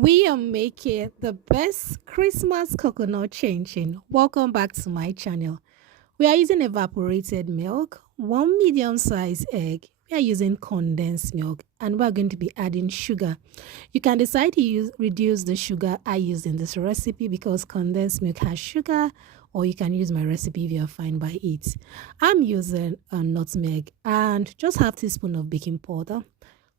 We are making the best Christmas coconut chinchin. Welcome back to my channel. We are using evaporated milk, one medium-sized egg. We are using condensed milk, and we're going to be adding sugar. You can decide to reduce the sugar I use in this recipe because condensed milk has sugar, or you can use my recipe if you're fine by it. I'm using a nutmeg and just half teaspoon of baking powder.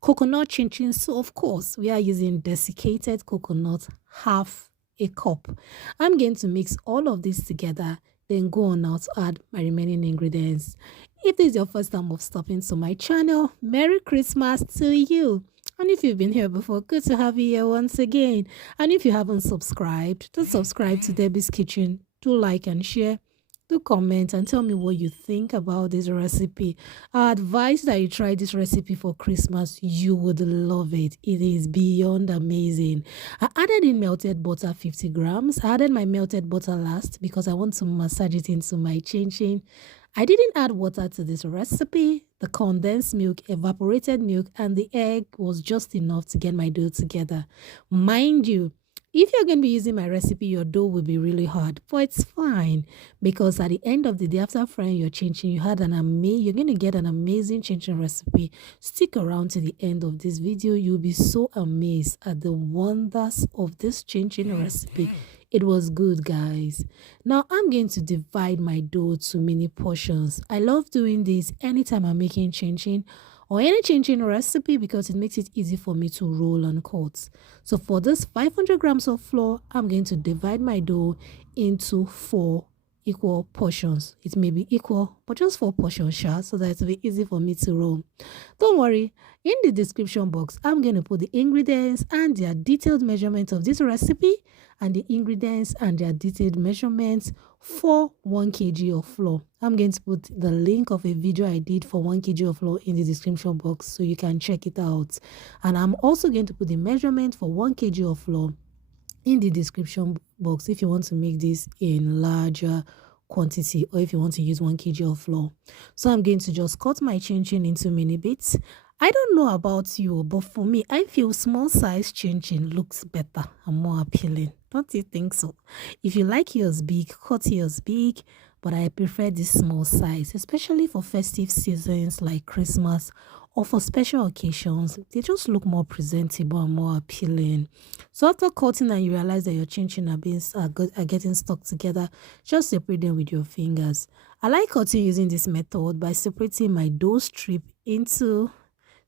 Coconut chinchin, so of course we are using desiccated coconut, half a cup. I'm going to mix all of this together, then go on now to add my remaining ingredients. If this is your first time of stopping to my channel, Merry Christmas to you. And if you've been here before, good to have you here once again. And if you haven't subscribed, do subscribe to Debbie's Kitchen. Do like and share. Do comment and tell me what you think about this recipe. I advise that you try this recipe for Christmas. You would love it. It is beyond amazing. I added in melted butter 50 grams. I added my melted butter last because I want to massage it into my chin. I didn't add water to this recipe. The condensed milk, evaporated milk, and the egg was just enough to get my dough together. Mind you, if you're going to be using my recipe, your dough will be really hard, but it's fine because at the end of the day, after frying your chinchin, you're going to get an amazing chinchin recipe. Stick around to the end of this video. You'll be so amazed at the wonders of this chinchin recipe. It was good, guys. Now I'm going to divide my dough to mini portions. I love doing this anytime I'm making chinchin or any chinchin recipe because it makes it easy for me to roll and cut. So for this 500 grams of flour, I'm going to divide my dough into 4 equal portions. It may be equal, but just 4 portions, so that it'll be easy for me to roll. Don't worry, in the description box, I'm going to put the ingredients and their detailed measurement of this recipe and the ingredients and their detailed measurements for 1 kg of flour. I'm going to put the link of a video I did for 1 kg of flour in the description box so you can check it out. And I'm also going to put the measurement for 1 kg of flour in the description box if you want to make this in larger quantity or if you want to use 1 kg of flour. So I'm going to just cut my chinchin into mini bits. I don't know about you, but for me, I feel small size chinchin looks better and more appealing. Don't you think so? If you like yours big, cut yours big, but I prefer this small size, especially for festive seasons like Christmas or for special occasions. They just look more presentable and more appealing. So after cutting and you realize that your chinchin are getting stuck together, just separate them with your fingers. I like cutting using this method by separating my dough strip into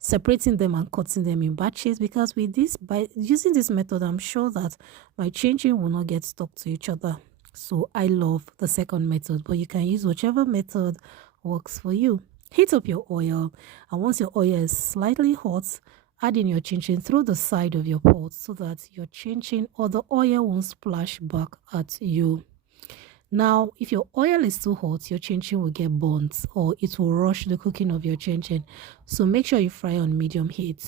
separating them and cutting them in batches, because by using this method, I'm sure that my chinchin will not get stuck to each other. So I love the second method, but you can use whichever method works for you. Heat up your oil, and once your oil is slightly hot, add in your chinchin through the side of your pot so that your chinchin or the oil won't splash back at you. Now, if your oil is too hot, your chinchin will get burnt or it will rush the cooking of your chinchin. So make sure you fry on medium heat.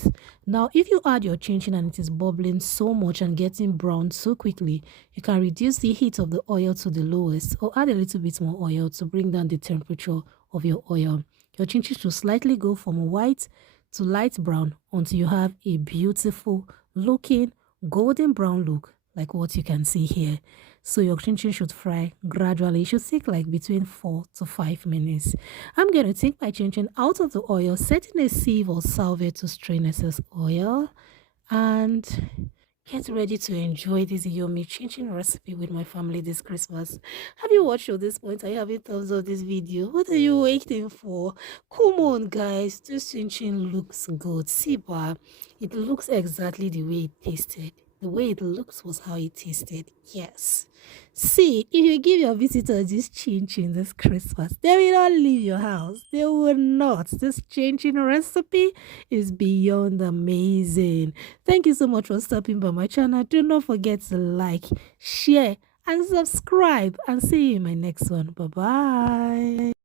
Now, if you add your chinchin and it is bubbling so much and getting brown so quickly, you can reduce the heat of the oil to the lowest or add a little bit more oil to bring down the temperature of your oil. Your chinchin should slightly go from white to light brown until you have a beautiful looking golden brown look like what you can see here. So your chinchin should fry gradually. It should take like between 4 to 5 minutes. I'm going to take my chinchin out of the oil, set in a sieve or salver to strain excess oil, and get ready to enjoy this yummy chinchin recipe with my family this Christmas. Have you watched to this point? Are you having thumbs up this video? What are you waiting for? Come on, guys. This chinchin looks good. See, bar. It looks exactly the way it tasted. The way it looks was how it tasted. Yes. See, if you give your visitors this chinchin this Christmas, they will not leave your house. They will not. This chinchin recipe is beyond amazing. Thank you so much for stopping by my channel. Do not forget to like, share, and subscribe. And see you in my next one. Bye-bye.